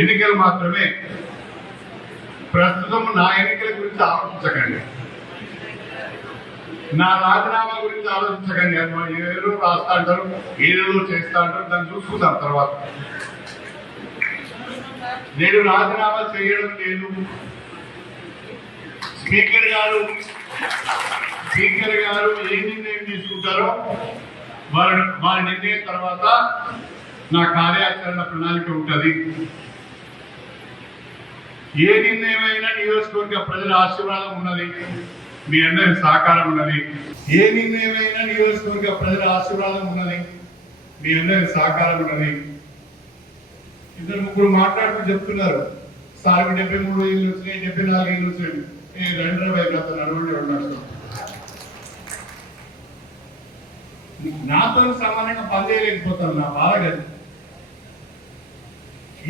ఎన్నికలు మాత్రమే. ప్రస్తుతం నా ఎన్నికల గురించి ఆలోచించకండి, నా రాజీనామా గురించి ఆలోచించకండి. ఏదో రాస్తా అంటారు, ఏదో చేస్తా అంటారు, దాన్ని చూసుకుందాం తర్వాత. నేను రాజీనామా చేయడం లేదు. స్పీకర్ గారు ఏ నిర్ణయం తీసుకుంటారో వారి నిర్ణయం తర్వాత నా కార్యాచరణ ప్రణాళిక ఉంటుంది. ఏ నిర్ణయమైనా నియోజకవర్గ ప్రజల ఆశీర్వాదం ఉన్నది, మీ అందరి సహకారం ఉన్నది. ఏ నిర్ణయమైనా నియోజకవర్గ ప్రజల ఆశీర్వాదం ఉన్నది, మీ అందరి సహకారం ఉన్నది. ఇద్దరు ముగ్గురు మాట్లాడుతూ చెప్తున్నారు, సార్కి 73 ఏళ్ళు వచ్చినాయి, 74 ఏళ్ళు వచ్చినాయి. 2 నడవండి ఉన్నాడు. నాతో సమానంగా పనిచేయలేకపోతాను, నా బాధ కదా.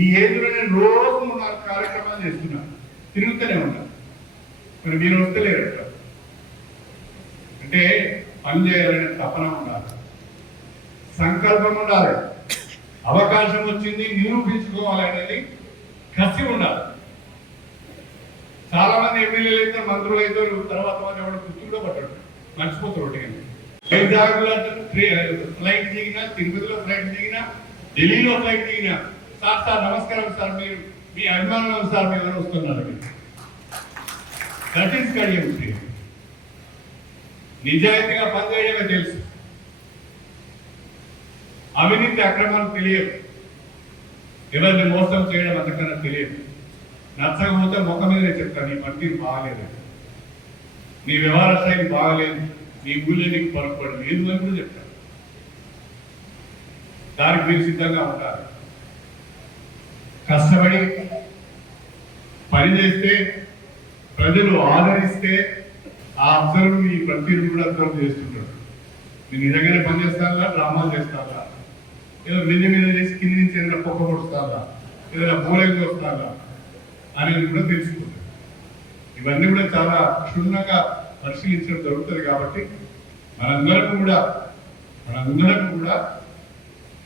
ఈ ఏజ్లో నేను రోజు 3 కార్యక్రమాలు చేస్తున్నాను, తిరుగుతూనే ఉన్నాను. మరి మీరు వస్తలేరు. అంటే పని చేయాలనే తపన ఉండాలి, సంకల్పం ఉండాలి, అవకాశం వచ్చింది నిరూపించుకోవాలి అనేది కసి ఉండాలి. చాలా మంది ఎమ్మెల్యేలు అయితే, మంత్రులు అయితే తర్వాత ఎవరు గుర్తులో పట్టాడు, మర్చిపోతాడు. వైజాగ్లో ఫ్లైట్ దిగినా, తిరుపతిలో ఫ్లైట్ దిగినా, ఢిల్లీలో ఫ్లైట్ దిగినా, సార్ నమస్కారం సార్, మీరు మీ అభిమానులు సార్, మీరు వస్తున్నారు. That is Kadiyam. నిజాయితీగా పనిచేయడమే తెలుసు, అవినీతి అక్రమాలు తెలియదు, ఎవరిని మోసం చేయడం అంతకన్నా తెలియదు. నచ్చకపోతే ముఖం మీదనే చెప్తాను, నీ పనితీరు బాగాలేదు, నీ వ్యవహార శైలి బాగాలేదు, నీ ఊళ్ళో నీకు పొరపడదు, ఏది అని కూడా చెప్తాను. దానికి మీరు సిద్ధంగా ఉంటారు. కష్టపడి పని చేస్తే, ప్రజలు ఆదరిస్తే, ఆ అబ్జర్వ్ మీ పనితీరు కూడా అబ్జర్వ్ చేస్తుంటారు. మీరు నిజంగానే పని చేస్తారా, డ్రామాలు చేస్తారా, ఏదో మీద చేసి కింది నుంచి ఏదైనా పొక్క పొడుస్తారా, ఏదైనా బోలెంగా వస్తారా అనేది కూడా తెలుసుకుంటారు. ఇవన్నీ కూడా చాలా క్షుణ్ణంగా పరిశీలించడం జరుగుతుంది. కాబట్టి మనందరం కూడా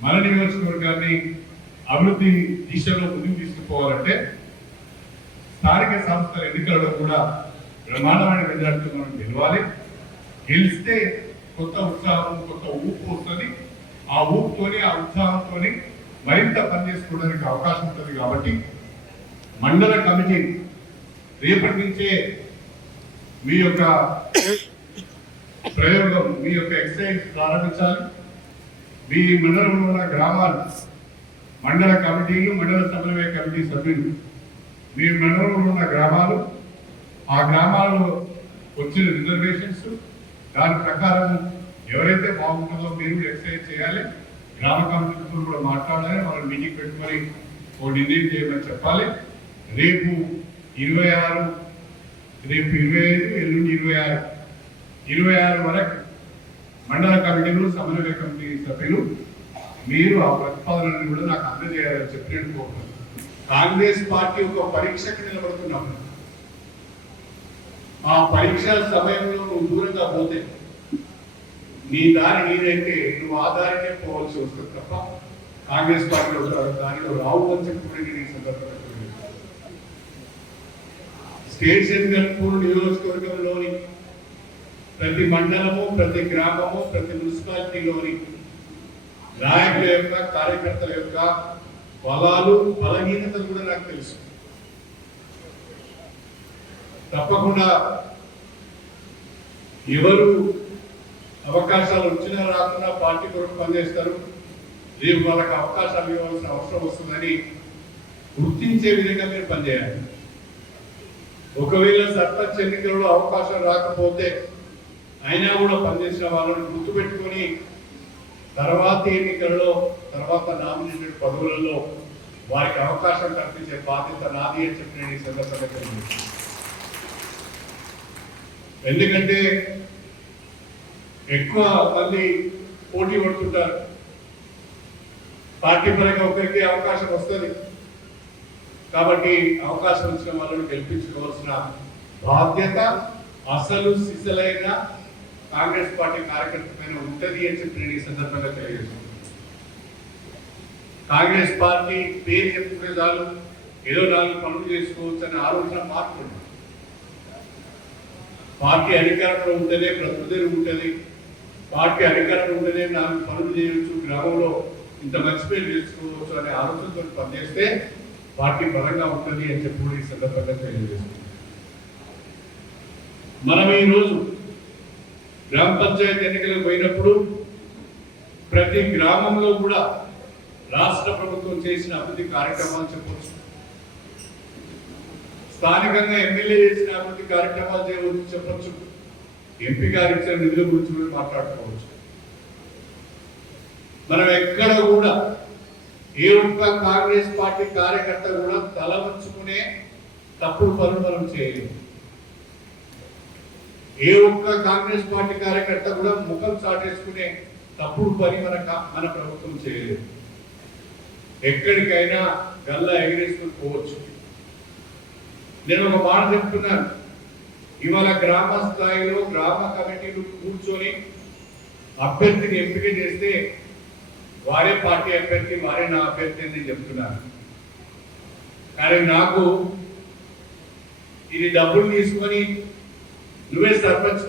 మన నియోజకవర్గాన్ని అభివృద్ధి దిశలో ముందుకు తీసుకుపోవాలంటే స్థానిక సంస్థల ఎన్నికలలో కూడా బ్రహ్మాండమైన మెజార్టీతో మనం గెలవాలి. గెలిస్తే కొత్త ఉత్సాహం, కొత్త ఊపు వస్తుంది. ఆ ఊపుతోని, ఆ ఉత్సాహంతో మరింత పనిచేసుకోవడానికి అవకాశం ఉంటుంది. కాబట్టి మండల కమిటీ రేపటి నుంచే మీ యొక్క ప్రయోగం, మీ యొక్క ఎక్సర్సైజ్ ప్రారంభించాలి. మీ మండలంలో ఉన్న గ్రామాలు, మండల కమిటీలు, మండల సమన్వయ కమిటీ సభ్యులు, మీ మండలంలో ఉన్న గ్రామాలు, ఆ గ్రామాల్లో వచ్చిన రిజర్వేషన్స్, దాని ప్రకారం ఎవరైతే బాగుంటుందో మీరు ఎక్సర్సైజ్ చేయాలి. గ్రామ కమిటీలతో కూడా మాట్లాడాలి, వాళ్ళు మీటింగ్ పెట్టుకొని ఓ నిర్ణయం చేయమని చెప్పాలి. రేపు 26, రేపు 25, ఎల్లుండి 26 వరకు మండల కమిటీలు, సమన్వయ కమిటీ సభ్యులు మీరు ఆ ప్రతిపాదనని కూడా నాకు అందజేయాలని చెప్పి నేను కోరుతున్నాను. కాంగ్రెస్ పార్టీ ఒక పరీక్షకు నిలబడుతున్నాం. ఆ పరీక్షల సమయంలో నువ్వు దూరంగా పోతే, నీ దారి నీదైతే నువ్వు ఆ దారినే పోవాల్సి వస్తుంది తప్ప కాంగ్రెస్ పార్టీలో దానిలో రావు అని చెప్పి నేను ఈ సందర్భంగా స్టేట్ సెంట్రల్ నియోజకవర్గంలోని ప్రతి మండలము, ప్రతి గ్రామము, ప్రతి మున్సిపాలిటీలోని నాయకుల యొక్క, కార్యకర్తల యొక్క బలాలు, బలహీనతలు కూడా నాకు తెలుసు. తప్పకుండా ఎవరు అవకాశాలు వచ్చినా రాకుండా పార్టీ కొరకు పనిచేస్తారు. రేపు వాళ్ళకి అవకాశాలు ఇవ్వాల్సిన అవసరం వస్తుందని గుర్తించే విధంగా మీరు పనిచేయాలి. ఒకవేళ సర్పంచ్ ఎన్నికలలో అవకాశం రాకపోతే అయినా కూడా పనిచేసిన వాళ్ళని గుర్తుపెట్టుకొని తర్వాత ఎన్నికలలో, తర్వాత నామినేటెడ్ పదవులలో వారికి అవకాశం కల్పించే బాధ్యత నాది అని చెప్పి నేను ఈ సందర్భంగా తెలియజేస్తున్నాను. ఎందుకంటే ఎక్కువ మంది పోటీ పడుతుంటారు. పార్టీ పరంగా ఒకరికి అవకాశం వస్తుంది కాబట్టి అవకాశం వచ్చిన వాళ్ళని గెలిపించుకోవాల్సిన బాధ్యత అసలు సిసలైన కాంగ్రెస్ పార్టీ కార్యకర్త పైన ఉంటది అని చెప్పి నేను ఈ సందర్భంగా తెలియజేస్తున్నాను. కాంగ్రెస్ పార్టీ పేరు చెప్పుకునే చాలు ఏదో 4 పనులు చేసుకోవచ్చు అనే ఆలోచన మాత్రమే. పార్టీ అధికారంలో ఉంటేనే ప్రతినిధులు ఉంటుంది, పార్టీ అధికారంలో ఉంటేనే 4 పనులు చేయవచ్చు, గ్రామంలో ఇంత మంచి పేరు చేసుకోవచ్చు అనే ఆలోచనతో పనిచేస్తే పార్టీ బలంగా ఉంటుంది అని చెప్పి ఈ సందర్భంగా తెలియజేస్తుంది. మనం ఈరోజు గ్రామ పంచాయతీ ఎన్నికలకు పోయినప్పుడు ప్రతి గ్రామంలో కూడా రాష్ట్ర ప్రభుత్వం చేసిన అభివృద్ధి కార్యక్రమాలు చెప్పవచ్చు, స్థానికంగా ఎమ్మెల్యే చేసిన అభివృద్ధి కార్యక్రమాలు చేయవచ్చు చెప్పచ్చు, ఎంపీ గారు ఇచ్చిన నిధుల గురించి కూడా మాట్లాడుకోవచ్చు. మనం ఎక్కడ కూడా ఏ ఒక్క కాంగ్రెస్ పార్టీ కార్యకర్త కూడా తల వంచుకునే తప్పుడు పనులు మనం చేయలేము. ఏ ఒక్క కాంగ్రెస్ పార్టీ కార్యకర్త కూడా ముఖం చాటేసుకునే తప్పుడు పని మన ప్రభుత్వం చేయలేదు. ఎక్కడికైనా గల్లా ఎగిరేసుకుని పోవచ్చు. నేను ఒక మాట చెప్తున్నాను, ఇవాళ గ్రామ స్థాయిలో గ్రామ కమిటీలు కూర్చొని అభ్యర్థిని ఎంపిక చేస్తే వారే పార్టీ అభ్యర్థి, వారే నా అభ్యర్థి అని చెప్తున్నాను. కానీ నాకు ఇది డబ్బులు తీసుకొని నువ్వే సర్పంచ్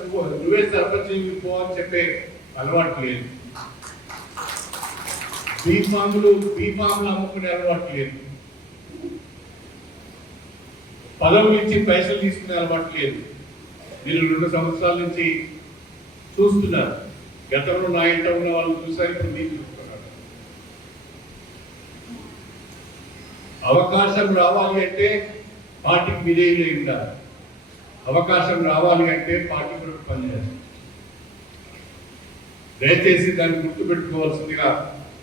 పో అని చెప్పే అలవాటు లేదు, బీఫామ్లు అమ్ముకునే అలవాటు లేదు, పదవులు ఇచ్చి పైసలు తీసుకునే అలవాటు లేదు. నేను 2 సంవత్సరాల నుంచి చూస్తున్నారు. గతంలో నా ఇంట ఉన్న వాళ్ళు చూసారు, ఇప్పుడు మీరు చూస్తున్నారు. అవకాశం రావాలి అంటే పార్టీకి విధేయులై ఉండాలి. అవకాశం రావాలి అంటే పార్టీ కొరకు పనిచేయాలి. దయచేసి దాన్ని గుర్తుపెట్టుకోవాల్సిందిగా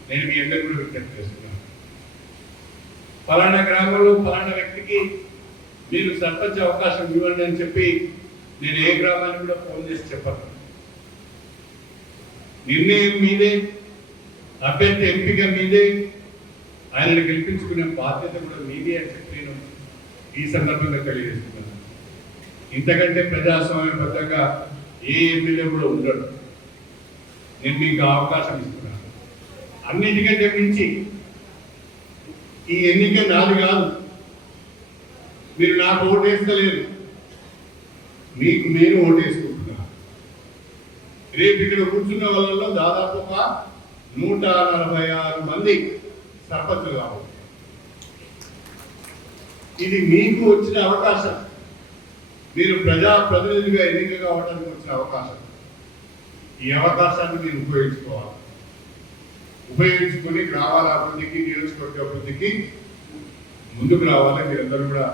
నేను మీ అందరికీ కూడా విజ్ఞప్తి చేస్తున్నాను. ఫలానా గ్రామంలో ఫలానా వ్యక్తికి మీరు సర్పంచ్ అవకాశం ఇవ్వండి అని చెప్పి నేను ఏ గ్రామానికి కూడా ఫోన్ చేసి చెప్పను. నిర్ణయం మీదే, అభ్యర్థి ఎంపిక మీదే, ఆయనను గెలిపించుకునే బాధ్యత కూడా మీదే అని చెప్పి నేను ఈ సందర్భంగా తెలియజేస్తున్నాను. ఇంతకంటే ప్రజాస్వామ్యబద్ధంగా ఏ ఎమ్మెల్యే కూడా ఉండడు. నేను మీకు అవకాశం ఇస్తున్నాను. అన్నిటికంటే మించి ఈ ఎన్నిక నాది కాదు, మీరు నాకు ఓటేస్తలేరు, మీకు నేను ఓటేసుకుంటున్నాను. రేపు ఇక్కడ కూర్చున్న వాళ్ళలో దాదాపు ఒక 146 మంది సర్పంచులు కావాలి. ఇది మీకు వచ్చిన అవకాశం, మీరు ప్రజాప్రతినిధులుగా ఎన్నిక కావడానికి వచ్చిన అవకాశం. ఈ అవకాశాన్ని మీరు ఉపయోగించుకోవాలి. ఉపయోగించుకొని గ్రామాల అభివృద్ధికి, నియోజకవర్గ అభివృద్ధికి ముందుకు రావాలి. మీరందరూ కూడా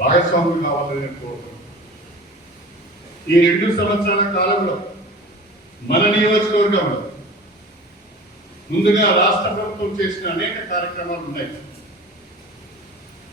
భాగస్వాములు కావాలని నేను కోరుతున్నాను. ఈ 2 సంవత్సరాల కాలంలో మన నియోజకవర్గంలో ముందుగా రాష్ట్ర ప్రభుత్వం చేసిన అనేక కార్యక్రమాలు ఉన్నాయి.